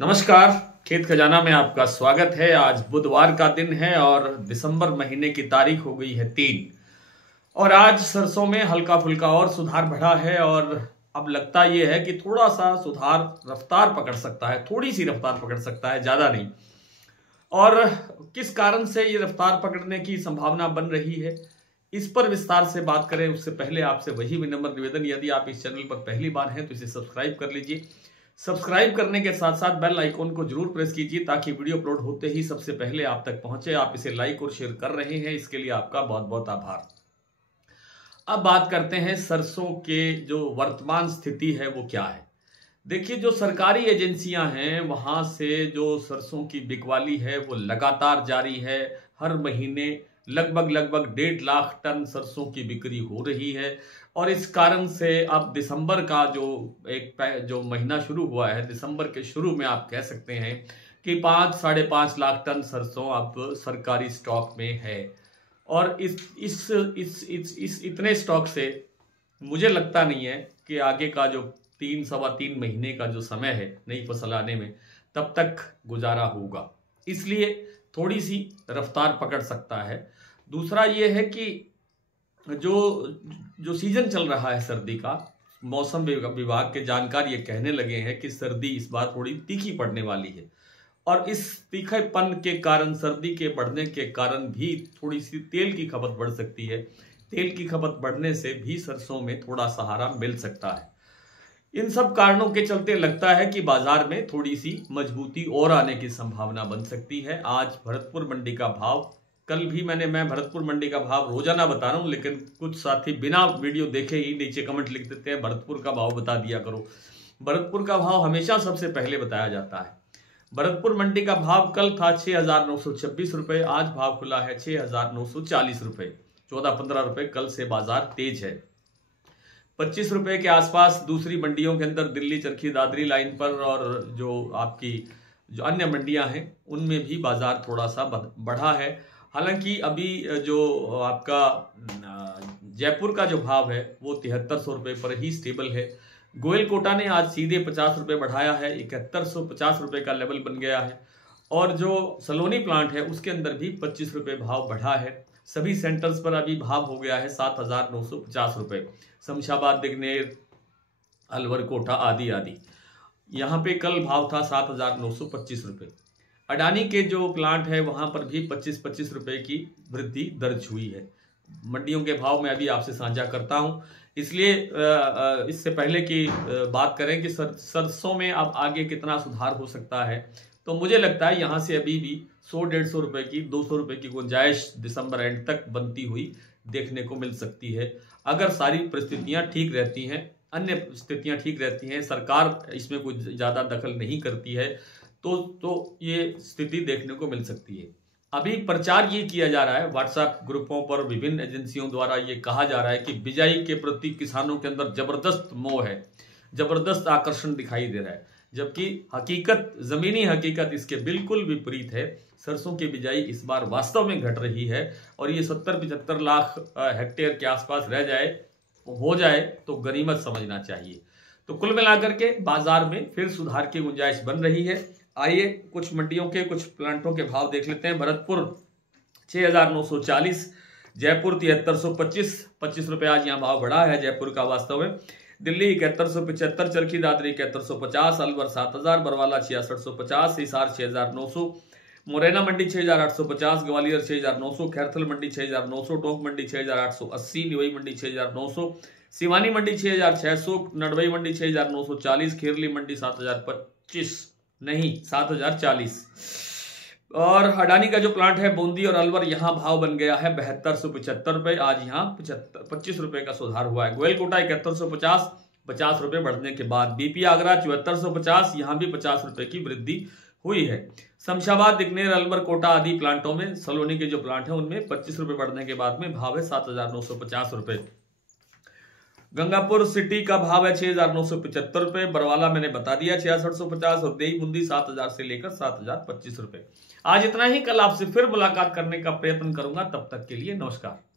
नमस्कार। खेत खजाना में आपका स्वागत है। आज बुधवार का दिन है और दिसंबर महीने की तारीख हो गई है 3 और आज सरसों में हल्का फुल्का और सुधार बढ़ा है और अब लगता यह है कि थोड़ा सा सुधार रफ्तार पकड़ सकता है, थोड़ी सी रफ्तार पकड़ सकता है, ज्यादा नहीं। और किस कारण से ये रफ्तार पकड़ने की संभावना बन रही है, इस पर विस्तार से बात करें उससे पहले आपसे वही विनम्र निवेदन, यदि आप इस चैनल पर पहली बार हैं तो इसे सब्सक्राइब कर लीजिए। सब्सक्राइब करने के साथ साथ बेल आइकॉन को जरूर प्रेस कीजिए ताकि वीडियो अपलोड होते ही सबसे पहले आप तक पहुंचे। आप इसे लाइक और शेयर कर रहे हैं, इसके लिए आपका बहुत बहुत आभार। अब बात करते हैं सरसों के जो वर्तमान स्थिति है वो क्या है। देखिए, जो सरकारी एजेंसियां हैं वहां से जो सरसों की बिकवाली है वो लगातार जारी है। हर महीने लगभग 1.5 लाख टन सरसों की बिक्री हो रही है और इस कारण से अब दिसंबर का जो महीना शुरू हुआ है, दिसंबर के शुरू में आप कह सकते हैं कि 5-5.5 लाख टन सरसों अब सरकारी स्टॉक में है। और इस इतने स्टॉक से मुझे लगता नहीं है कि आगे का जो 3-3.25 महीने का जो समय है नई फसल आने में, तब तक गुजारा होगा। इसलिए थोड़ी सी रफ्तार पकड़ सकता है। दूसरा ये है कि जो जो सीजन चल रहा है सर्दी का, मौसम विभाग के जानकार ये कहने लगे हैं कि सर्दी इस बार थोड़ी तीखी पड़ने वाली है और इस तीखेपन के कारण, सर्दी के बढ़ने के कारण भी थोड़ी सी तेल की खपत बढ़ सकती है। तेल की खपत बढ़ने से भी सरसों में थोड़ा सहारा मिल सकता है। इन सब कारणों के चलते लगता है कि बाजार में थोड़ी सी मजबूती और आने की संभावना बन सकती है। आज भरतपुर मंडी का भाव, कल भी मैं भरतपुर मंडी का भाव रोजाना बता रहा हूं, लेकिन कुछ साथी बिना वीडियो देखे ही नीचे कमेंट लिख देते हैं भरतपुर का भाव बता दिया करो। भरतपुर का भाव हमेशा सबसे पहले बताया जाता है। भरतपुर मंडी का भाव कल था 6,926 रुपए, आज भाव खुला है 6,940 रुपए। 14-15 रुपए कल से बाजार तेज है। 25 रुपए के आसपास दूसरी मंडियों के अंदर, दिल्ली चरखी दादरी लाइन पर और जो आपकी जो अन्य मंडियां हैं उनमें भी बाजार थोड़ा सा बढ़ा है। हालांकि अभी जो आपका जयपुर का जो भाव है वो 7300 रुपए पर ही स्टेबल है। गोयल कोटा ने आज सीधे 50 रुपए बढ़ाया है, 7150 रुपए का लेवल बन गया है। और जो सलोनी प्लांट है उसके अंदर भी 25 रुपए भाव बढ़ा है। सभी सेंटर्स पर अभी भाव हो गया है 7,950 रुपए। शमशाबाद, दिग्नेर, अलवर, कोटा आदि आदि, यहाँ पे कल भाव था 7,925 रुपए। अडानी के जो प्लांट है वहां पर भी 25-25 रुपए की वृद्धि दर्ज हुई है। मंडियों के भाव में अभी आपसे साझा करता हूं, इसलिए इससे पहले की बात करें कि सरसों में अब आगे कितना सुधार हो सकता है, तो मुझे लगता है यहां से अभी भी 100-150 रुपए की, 200 रुपए की गुंजाइश दिसंबर एंड तक बनती हुई देखने को मिल सकती है। अगर सारी परिस्थितियां ठीक रहती हैं, अन्य स्थितियां ठीक रहती हैं, सरकार इसमें कुछ ज्यादा दखल नहीं करती है, तो ये स्थिति देखने को मिल सकती है। अभी प्रचार ये किया जा रहा है व्हाट्सएप ग्रुपों पर, विभिन्न एजेंसियों द्वारा ये कहा जा रहा है कि बिजाई के प्रति किसानों के अंदर जबरदस्त मोह है, जबरदस्त आकर्षण दिखाई दे रहा है, जबकि हकीकत, जमीनी हकीकत इसके बिल्कुल विपरीत है। सरसों की बिजाई इस बार वास्तव में घट रही है और ये 70-75 लाख हेक्टेयर के आसपास हो जाए तो गनीमत समझना चाहिए। तो कुल मिलाकर के बाजार में फिर सुधार की गुंजाइश बन रही है। आइए कुछ मंडियों के, कुछ प्लांटों के भाव देख लेते हैं। भरतपुर 6,940, जयपुर 7325, 25 रुपए आज यहाँ भाव बढ़ा है जयपुर का वास्तव में। दिल्ली 7175, चरखी दादरी 7150, अलवर 7000, बरवाला 6650, हिसार 6900, मुरैना मंडी 6850, ग्वालियर 6900, खैरथल मंडी 6900, टोंक मंडी 6880, निवई मंडी 6900, सिवानी मंडी 6600, नडवई मंडी 6940, खेरली मंडी 7040 और अडानी का जो प्लांट है बूंदी और अलवर, यहाँ भाव बन गया है 7275 रुपए, आज यहाँ 25 रुपए का सुधार हुआ है। गोयल कोटा 7150, 50 रुपए बढ़ने के बाद। बीपी आगरा 7450, यहाँ भी 50 रुपए की वृद्धि हुई है। शमशाबाद, दिग्नेर, अलवर, कोटा आदि प्लांटों में, सलोनी के जो प्लांट है उनमें 25 रुपए बढ़ने के बाद में भाव है 7,950 रुपए। गंगापुर सिटी का भाव है 6,975 रुपए, बरवाला मैंने बता दिया 6,850 और देई बूंदी 7,000 से लेकर 7,025 रुपए। आज इतना ही, कल आपसे फिर मुलाकात करने का प्रयत्न करूंगा, तब तक के लिए नमस्कार।